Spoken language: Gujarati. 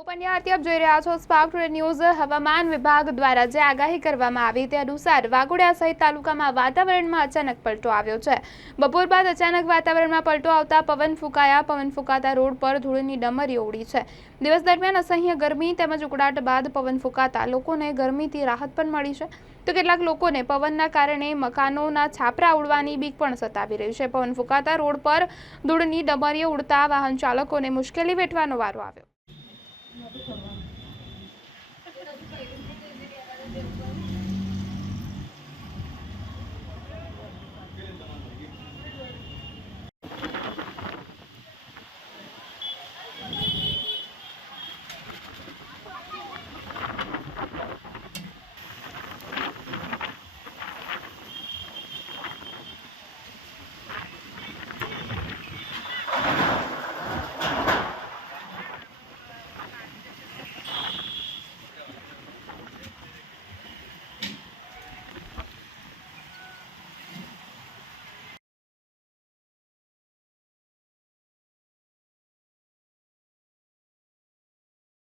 ઉપન્યાસથી આપ જોઈ રહ્યા છો સ્પાર્ક ટુડે ન્યૂઝ। હવામાન વિભાગ દ્વારા જે આગાહી કરવામાં આવી તે અનુસાર વાઘોડિયા સહિત તાલુકામાં વાતાવરણમાં અચાનક પલટો આવ્યો છે। બપોર બાદ અચાનક વાતાવરણમાં પલટો આવતા પવન ફૂંકાયા। પવન ફૂંકાતા રોડ પર ધૂળની ડમરીઓ ઉડી છે। દિવસ દરમિયાન અસહ્ય ગરમી તેમજ ઉકળાટ બાદ પવન ફૂંકાતા લોકોને ગરમીથી રાહત પણ મળી છે, તો કેટલાક લોકોને પવનના કારણે મકાનોના છાપરા ઉડવાની બીક પણ સતાવી રહી છે। પવન ફૂંકાતા રોડ પર ધૂળની ડમરીઓ ઉડતા વાહન ચાલકોને મુશ્કેલી વેઠવાનો વારો આવ્યો।